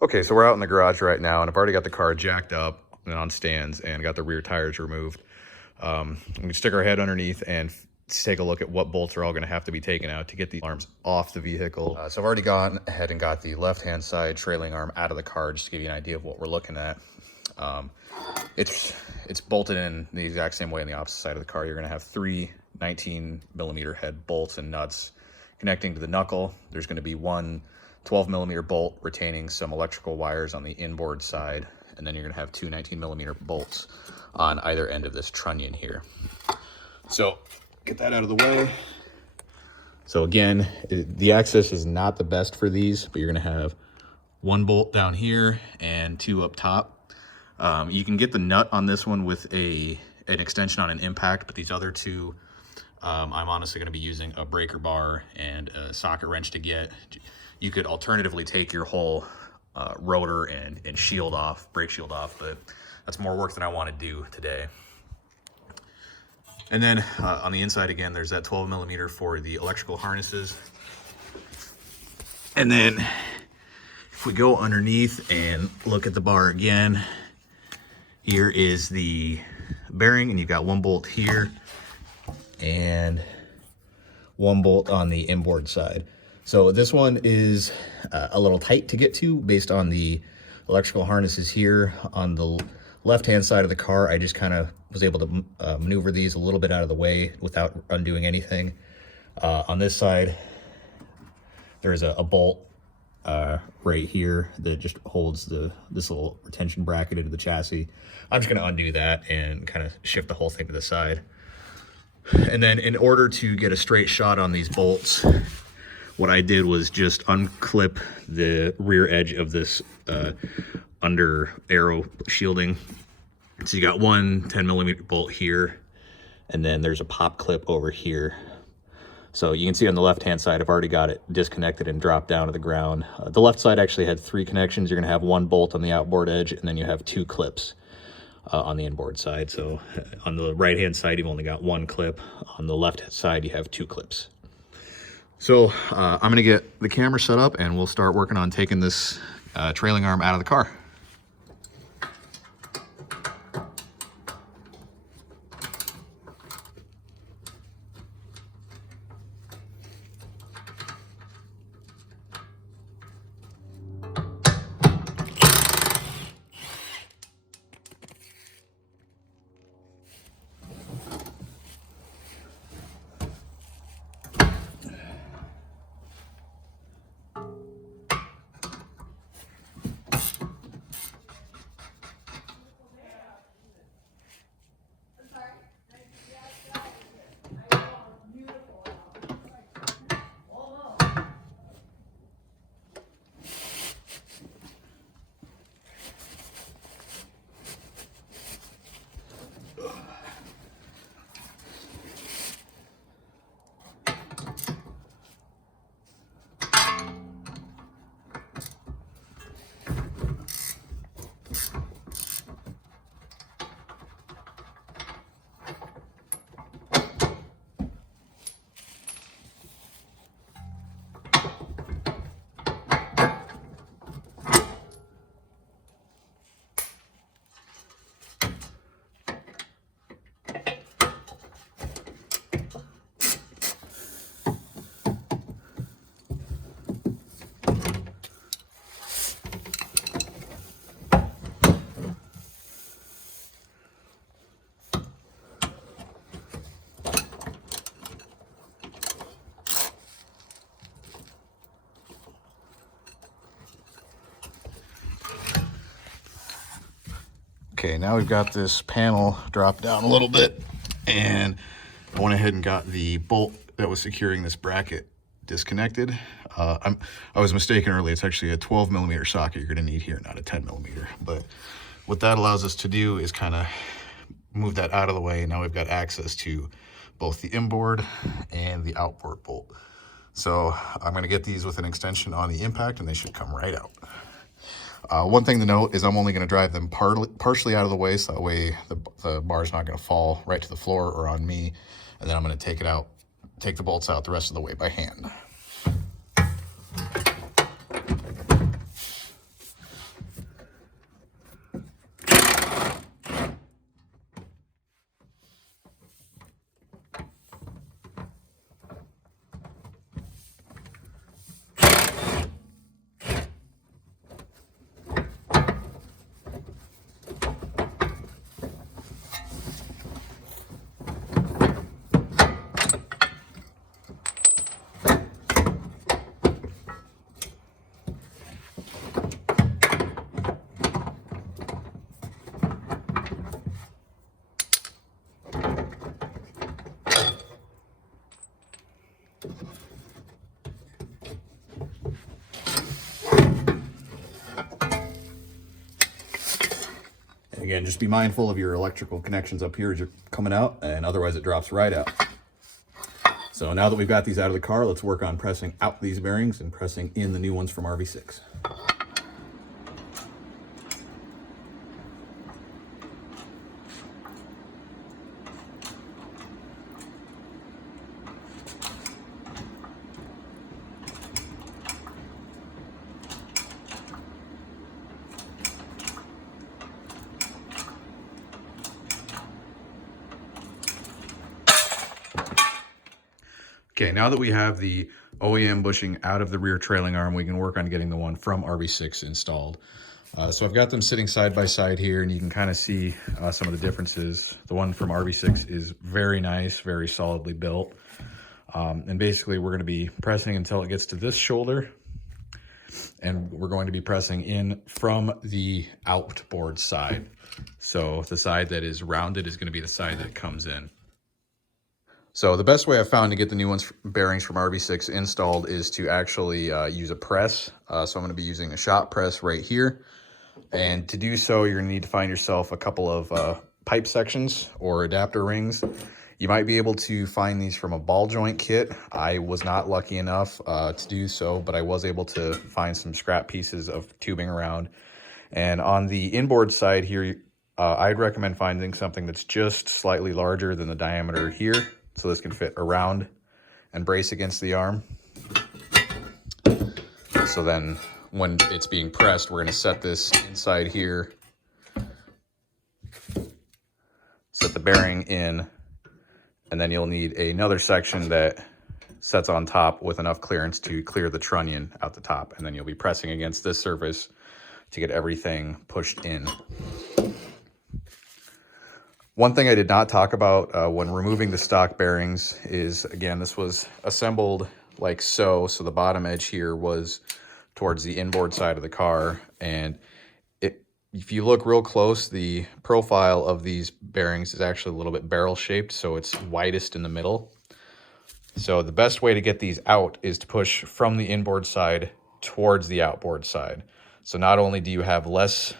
Okay, so we're out in the garage right now, and I've already got the car jacked up and on stands and got the rear tires removed. We can stick our head underneath and take a look at what bolts are all going to have to be taken out to get the arms off the vehicle. So I've already gone ahead and got the left-hand side trailing arm out of the car just to give you an idea of what we're looking at. It's bolted in the exact same way on the opposite side of the car. You're going to have three 19mm head bolts and nuts connecting to the knuckle. There's going to be one 12mm bolt retaining some electrical wires on the inboard side, and then you're going to have two 19mm bolts on either end of this trunnion here. So get that out of the way. So again, the access is not the best for these, but you're going to have one bolt down here and two up top. You can get the nut on this one with an extension on an impact, but these other two, I'm honestly going to be using a breaker bar and a socket wrench to get. You could alternatively take your whole rotor and shield off, brake shield off, but that's more work than I want to do today. And then on the inside again, there's that 12mm for the electrical harnesses. And then if we go underneath and look at the bar again, here is the bearing, and you've got one bolt here and one bolt on the inboard side. So this one is a little tight to get to based on the electrical harnesses here. On the left-hand side of the car, I just kind of was able to maneuver these a little bit out of the way without undoing anything. On this side, there's a bolt right here that just holds this little retention bracket into the chassis. I'm just going to undo that and kind of shift the whole thing to the side. And then in order to get a straight shot on these bolts, what I did was just unclip the rear edge of this under arrow shielding. So you got one 10mm bolt here, and then there's a pop clip over here. So you can see on the left-hand side, I've already got it disconnected and dropped down to the ground. The left side actually had three connections. You're gonna have one bolt on the outboard edge, and then you have two clips on the inboard side. So on the right-hand side, you've only got one clip. On the left side, you have two clips. So I'm gonna get the camera set up and we'll start working on taking this trailing arm out of the car. Okay, now we've got this panel dropped down a little bit, and I went ahead and got the bolt that was securing this bracket disconnected. I was mistaken earlier. It's actually a 12mm socket you're going to need here, not a 10mm. But what that allows us to do is kind of move that out of the way. Now we've got access to both the inboard and the outboard bolt. So I'm going to get these with an extension on the impact, and they should come right out. One thing to note is I'm only going to drive them partially out of the way, so that way the bar's not going to fall right to the floor or on me. And then I'm going to take the bolts out the rest of the way by hand. Again, just be mindful of your electrical connections up here as you're coming out, and otherwise it drops right out. So now that we've got these out of the car, let's work on pressing out these bearings and pressing in the new ones from RV6. Okay, now that we have the OEM bushing out of the rear trailing arm, we can work on getting the one from RV6 installed. So I've got them sitting side by side here, and you can kind of see some of the differences. The one from RV6 is very nice, very solidly built. And basically we're going to be pressing until it gets to this shoulder, and we're going to be pressing in from the outboard side. So the side that is rounded is going to be the side that comes in. So the best way I've found to get the new bearings from RV6 installed is to actually use a press. So I'm going to be using a shop press right here. And to do so, you're going to need to find yourself a couple of pipe sections or adapter rings. You might be able to find these from a ball joint kit. I was not lucky enough to do so, but I was able to find some scrap pieces of tubing around. And on the inboard side here, I'd recommend finding something that's just slightly larger than the diameter here, so this can fit around and brace against the arm. So then when it's being pressed, we're going to set this inside here, set the bearing in, and then you'll need another section that sets on top with enough clearance to clear the trunnion out the top. And then you'll be pressing against this surface to get everything pushed in. One thing I did not talk about when removing the stock bearings is, again, this was assembled like so. So the bottom edge here was towards the inboard side of the car. And if you look real close, the profile of these bearings is actually a little bit barrel shaped. So it's widest in the middle. So the best way to get these out is to push from the inboard side towards the outboard side. So not only do you have less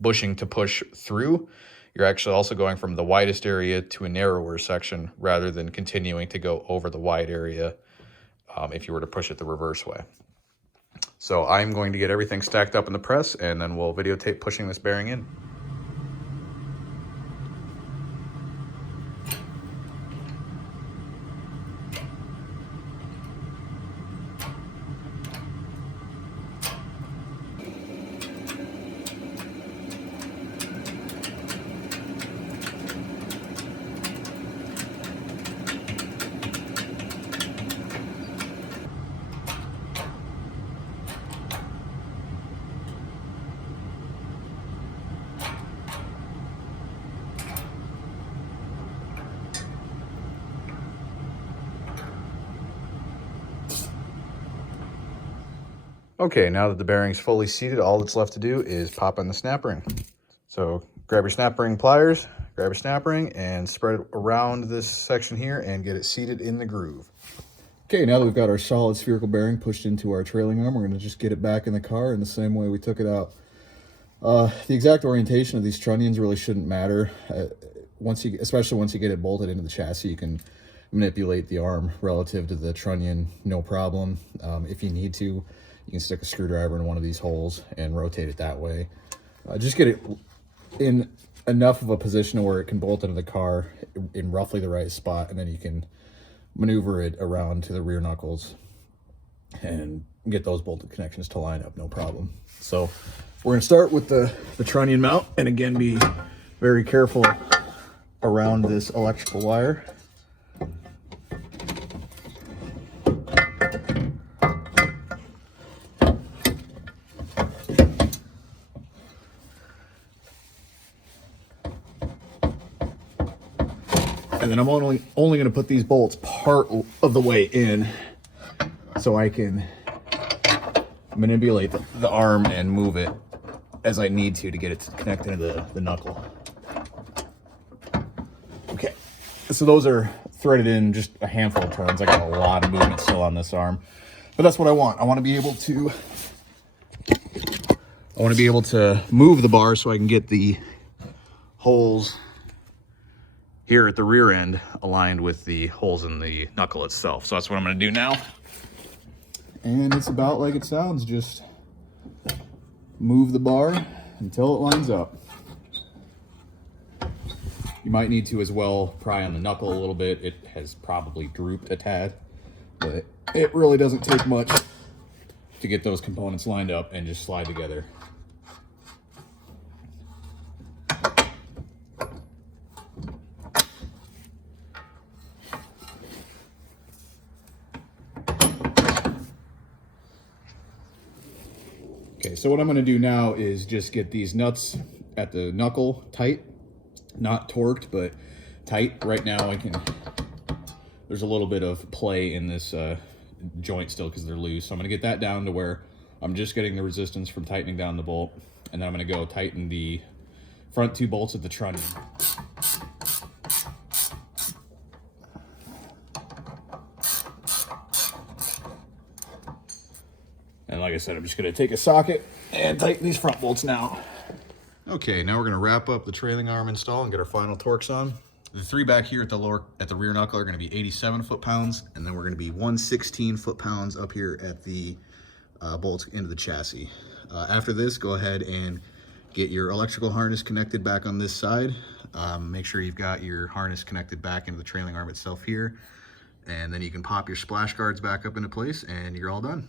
bushing to push through, you're actually also going from the widest area to a narrower section rather than continuing to go over the wide area if you were to push it the reverse way. So I'm going to get everything stacked up in the press, and then we'll videotape pushing this bearing in. Okay, now that the bearing's fully seated, all that's left to do is pop in the snap ring. So grab your snap ring pliers, grab your snap ring, and spread it around this section here and get it seated in the groove. Okay, now that we've got our solid spherical bearing pushed into our trailing arm, we're going to just get it back in the car in the same way we took it out. The exact orientation of these trunnions really shouldn't matter. Especially once you get it bolted into the chassis, you can manipulate the arm relative to the trunnion, no problem. If you need to, you can stick a screwdriver in one of these holes and rotate it that way. Just get it in enough of a position where it can bolt into the car in roughly the right spot, and then you can maneuver it around to the rear knuckles and get those bolted connections to line up, no problem. So we're going to start with the trunnion mount, and again, be very careful around this electrical wire. And then I'm only going to put these bolts part of the way in so I can manipulate the arm and move it as I need to get it to connect into the knuckle. Okay, so those are threaded in just a handful of turns. I got a lot of movement still on this arm, but that's what I want. I want to be able to move the bar so I can get the holes here at the rear end aligned with the holes in the knuckle itself. So that's what I'm going to do now. And it's about like it sounds, just move the bar until it lines up. You might need to as well pry on the knuckle a little bit. It has probably drooped a tad, but it really doesn't take much to get those components lined up and just slide together. Okay, so what I'm going to do now is just get these nuts at the knuckle tight, not torqued, but tight. Right now there's a little bit of play in this joint still because they're loose. So I'm going to get that down to where I'm just getting the resistance from tightening down the bolt. And then I'm going to go tighten the front 2 bolts of the trunnion. And like I said, I'm just going to take a socket and tighten these front bolts now. Okay, now we're going to wrap up the trailing arm install and get our final torques on. The 3 back here at the rear knuckle are going to be 87 foot-pounds, and then we're going to be 116 foot-pounds up here at the bolts into the chassis. After this, go ahead and get your electrical harness connected back on this side. Make sure you've got your harness connected back into the trailing arm itself here, and then you can pop your splash guards back up into place and you're all done.